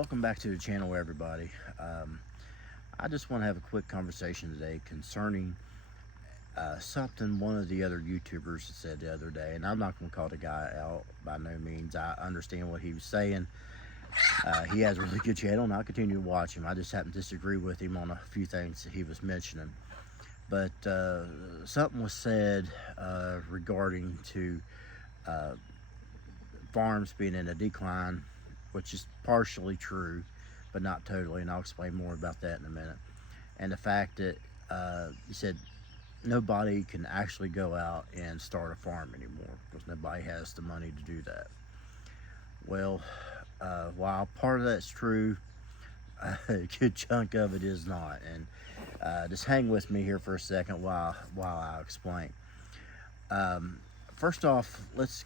welcome back to the channel, everybody. I just want to have a quick conversation today concerning something one of the other YouTubers said the other day, and I'm not going to call the guy out by no means. I understand what he was saying. He has a really good channel, and I'll continue to watch him. I just happen to disagree with him on a few things that he was mentioning. But something was said regarding to farms being in a decline, which is partially true, but not totally, and I'll explain more about that in a minute. And the fact that he said nobody can actually go out and start a farm anymore because nobody has the money to do that. Well, while part of that's true, a good chunk of it is not. And just hang with me here for a second while I explain. First off, let's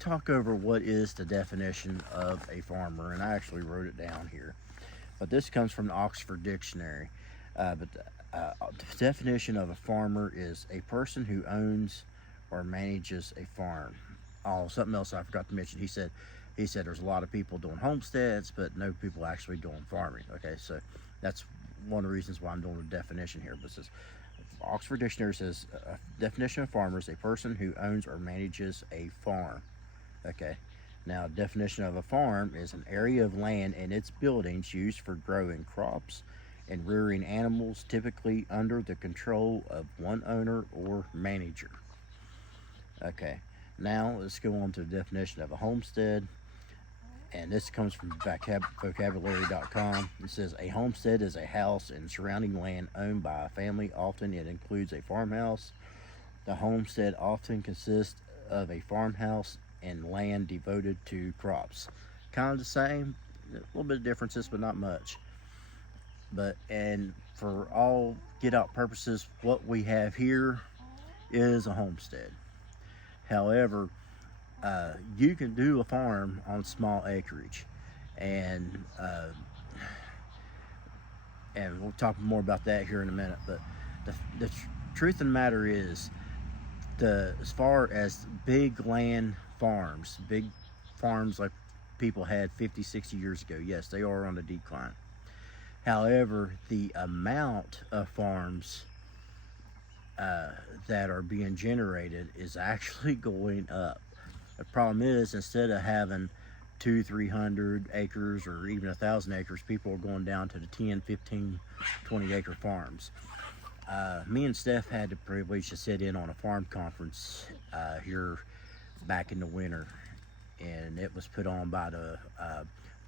talk over what is the definition of a farmer, and I actually wrote it down here, but this comes from the Oxford Dictionary. The definition of a farmer is a person who owns or manages a farm. Oh, something else I forgot to mention. He said there's a lot of people doing homesteads, but no people actually doing farming. Okay, so that's one of the reasons why I'm doing a definition here. But it says, Oxford Dictionary says a definition of farmer is a person who owns or manages a farm. Okay, now definition of a farm is an area of land and its buildings used for growing crops and rearing animals, typically under the control of one owner or manager. Okay, now let's go on to the definition of a homestead, and this comes from vocabulary.com. It says a homestead is a house and surrounding land owned by a family. Often it includes a farmhouse. The homestead often consists of a farmhouse and land devoted to crops. Kind of the same, a little bit of differences, but not much. And for all get out purposes, what we have here is a homestead. However, you can do a farm on small acreage, and we'll talk more about that here in a minute. But the truth of the matter is, as far as big land farms, big farms like people had 50, 60 years ago, yes, they are on a decline. However, the amount of farms that are being generated is actually going up. The problem is, instead of having 200-300 acres or even 1,000 acres, people are going down to the 10, 15, 20 acre farms. Me and Steph had the privilege to sit in on a farm conference here back in the winter, and it was put on by the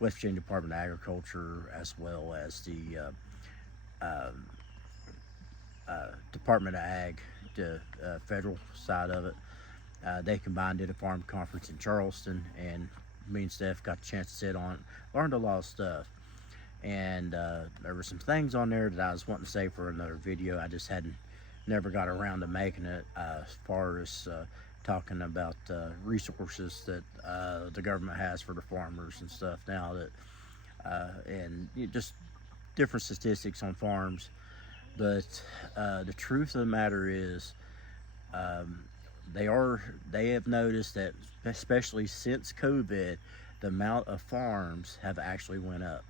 West Virginia Department of Agriculture, as well as the Department of Ag, the federal side of it. They combined did a farm conference in Charleston, and me and Steph got the chance to sit on it, learned a lot of stuff. And there were some things on there that I was wanting to say for another video. I just never got around to making it, as far as talking about resources that the government has for the farmers and stuff now, that and just different statistics on farms. But the truth of the matter is, they have noticed that, especially since COVID, the amount of farms have actually went up.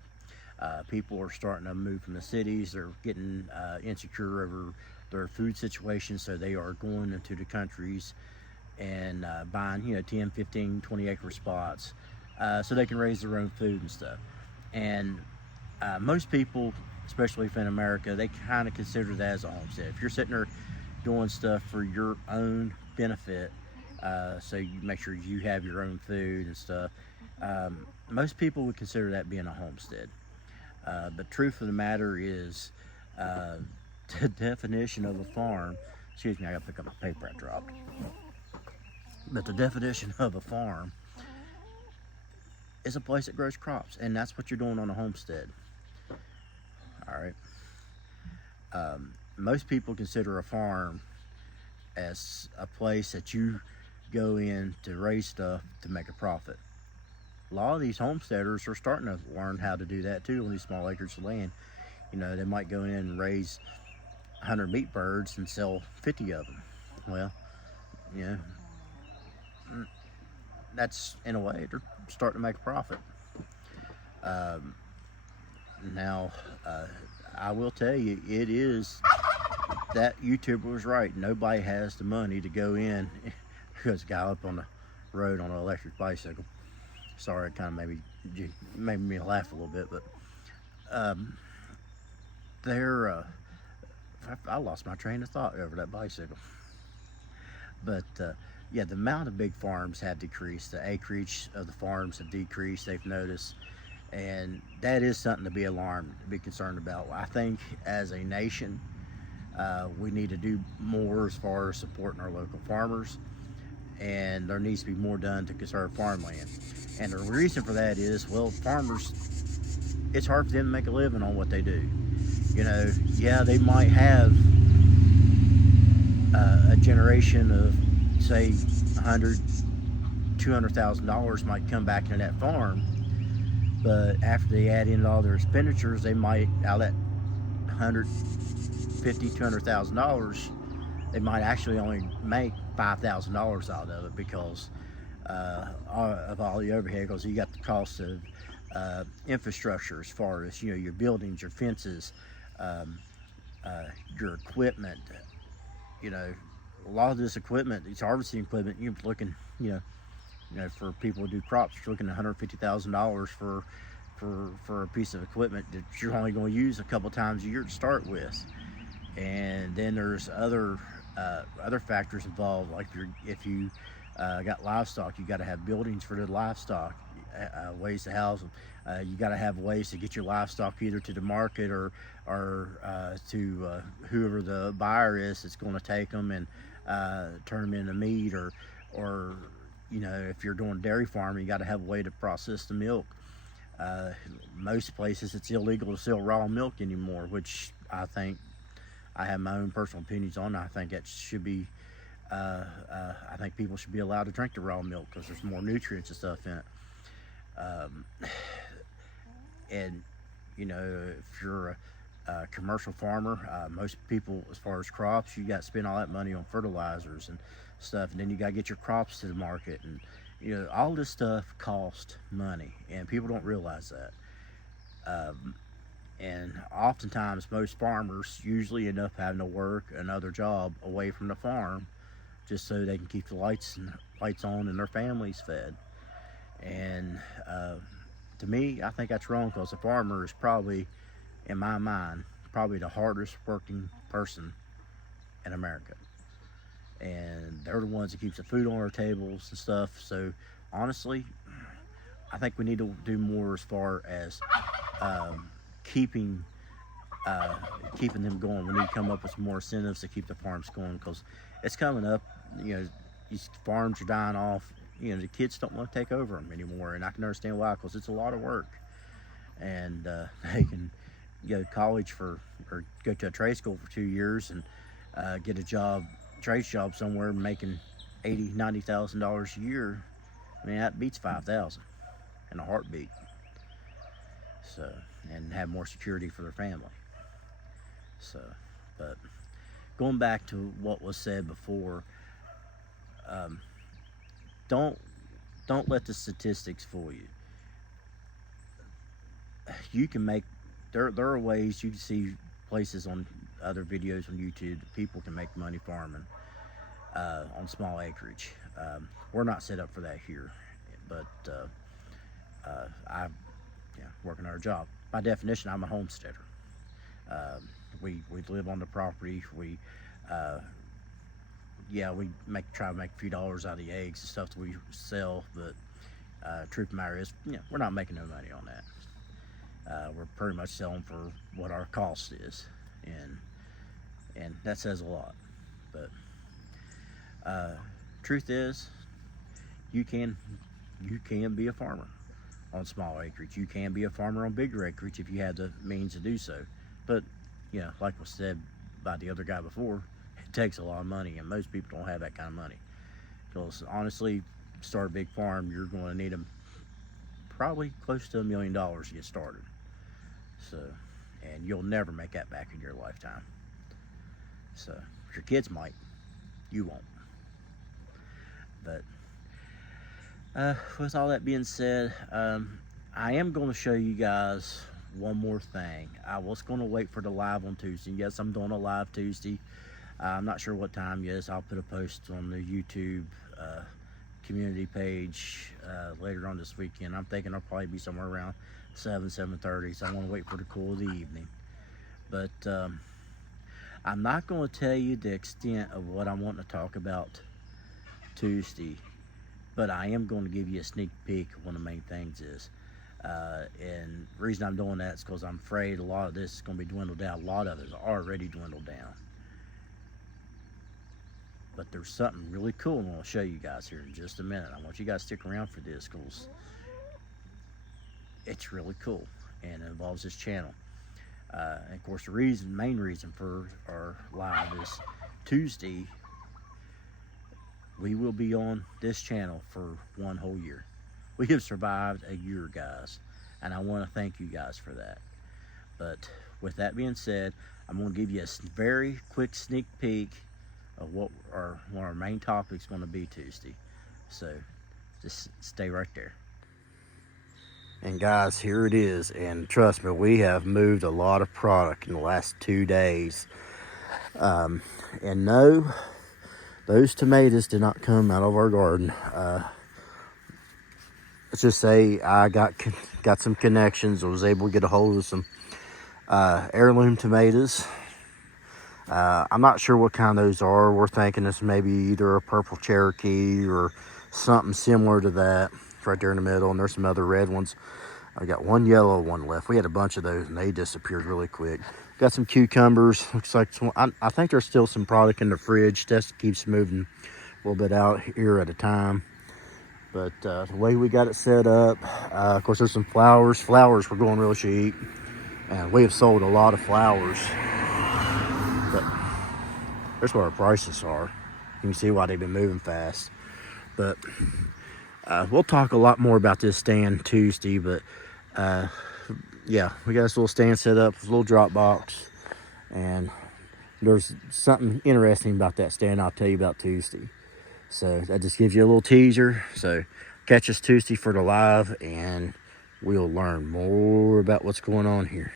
People are starting to move from the cities. They're getting insecure over their food situation, so they are going into the countries and buying 10, 15, 20 acre spots so they can raise their own food and stuff. And most people, especially in America, they kind of consider that as a homestead. If you're sitting there doing stuff for your own benefit, so you make sure you have your own food and stuff, most people would consider that being a homestead. But truth of the matter is, the definition of a farm, excuse me, I gotta pick up my paper I dropped. But the definition of a farm is a place that grows crops, and that's what you're doing on a homestead. All right. Most people consider a farm as a place that you go in to raise stuff to make a profit. A lot of these homesteaders are starting to learn how to do that too on these small acres of land. They might go in and raise 100 meat birds and sell 50 of them. Well, that's, in a way, they're starting to make a profit. Now, I will tell you, it is, that YouTuber was right. Nobody has the money to go in. Because a guy up on the road on an electric bicycle. Sorry, it kind of made me laugh a little bit, but um, they're. I lost my train of thought over that bicycle. But yeah, the amount of big farms have decreased. The acreage of the farms have decreased. They've noticed, and that is something to be alarmed, to be concerned about. I think as a nation, we need to do more as far as supporting our local farmers, and there needs to be more done to conserve farmland. And the reason for that is, well, farmers, it's hard for them to make a living on what they do. You know, yeah, they might have a generation of, say, 100, $200,000 might come back into that farm, but after they add in all their expenditures, they might, out of that 150, $200,000, they might actually only make $5,000 out of it, because of all the overhead. Because you got the cost of infrastructure, as far as, you know, your buildings, your fences, um, your equipment. You know, a lot of this equipment, these harvesting equipment, you're looking, for people who do crops, you're looking at $150,000 for a piece of equipment that you're only going to use a couple times a year to start with. And then there's other factors involved, like if you got livestock, you got to have buildings for the livestock, ways to house them. You got to have ways to get your livestock either to the market, or to whoever the buyer is that's going to take them and turn them into meat, or if you're doing dairy farming, you got to have a way to process the milk. Most places it's illegal to sell raw milk anymore, which I have my own personal opinions on. I think that should be. I think people should be allowed to drink the raw milk, because there's more nutrients and stuff in it. Um, and if you're a commercial farmer, most people, as far as crops, you got to spend all that money on fertilizers and stuff, and then you got to get your crops to the market, and all this stuff costs money, and people don't realize that. And oftentimes, most farmers usually end up having to work another job away from the farm, just so they can keep the lights on and their families fed. And to me, I think that's wrong, because the farmer is probably, in my mind, probably the hardest working person in America. And they're the ones that keeps the food on our tables and stuff. So honestly, I think we need to do more as far as um, keeping keeping them going. We need to come up with some more incentives to keep the farms going, because it's coming up. These farms are dying off. The kids don't want to take over them anymore, and I can understand why, because it's a lot of work. And they can go to college or go to a trade school for 2 years and get a trade job somewhere, making $80,000-$90,000 a year. I mean, that beats 5,000 in a heartbeat. So, and have more security for their family. So, but going back to what was said before, um, don't let the statistics fool you. You can make there are ways. You can see places on other videos on YouTube that people can make money farming on small acreage. We're not set up for that here, but I working our job. By definition, I'm a homesteader. We live on the property. We try to make a few dollars out of the eggs and stuff that we sell, but truth of the matter is, we're not making no money on that. We're pretty much selling for what our cost is, and that says a lot. But truth is, you can be a farmer on small acreage. You can be a farmer on bigger acreage if you have the means to do so. But like was said by the other guy before, it takes a lot of money, and most people don't have that kind of money. Because honestly, to start a big farm, you're going to need probably close to $1 million to get started. So, and you'll never make that back in your lifetime. So, your kids might, you won't. But with all that being said, I am going to show you guys one more thing. I was going to wait for the live on Tuesday. Yes, I'm doing a live Tuesday. I'm not sure what time yet. I'll put a post on the YouTube community page later on this weekend. I'm thinking I'll probably be somewhere around 7:30. So I want to wait for the cool of the evening. But I'm not going to tell you the extent of what I'm wanting to talk about Tuesday, but I am going to give you a sneak peek of one of the main things is. And the reason I'm doing that is because I'm afraid a lot of this is going to be dwindled down. A lot of it is already dwindled down. But there's something really cool and I'll show you guys here in just a minute. I want you guys to stick around for this because it's really cool and it involves this channel. And of course, the main reason for our live is Tuesday. We will be on this channel for one whole year. We have survived a year, guys, and I want to thank you guys for that. But with that being said, I'm going to give you a very quick sneak peek of what one of our main topics going to be Tuesday. So just stay right there. And guys, here it is. And trust me, we have moved a lot of product in the last 2 days. And no, those tomatoes did not come out of our garden. Let's just say I got some connections. I was able to get a hold of some heirloom tomatoes. I'm not sure what kind those are. We're thinking this may be either a purple Cherokee or something similar to that. It's right there in the middle, and there's some other red ones. I got one yellow one left. We had a bunch of those, and they disappeared really quick. Got some cucumbers. Looks like I think there's still some product in the fridge. That keeps moving a little bit out here at a time. But the way we got it set up, of course, there's some flowers. Flowers were going real cheap, and we have sold a lot of flowers. But here's where our prices are. You can see why they've been moving fast. But we'll talk a lot more about this stand Tuesday. But yeah, we got this little stand set up, a little drop box, and there's something interesting about that stand I'll tell you about Tuesday. So that just gives you a little teaser. So catch us Tuesday for the live, and we'll learn more about what's going on here.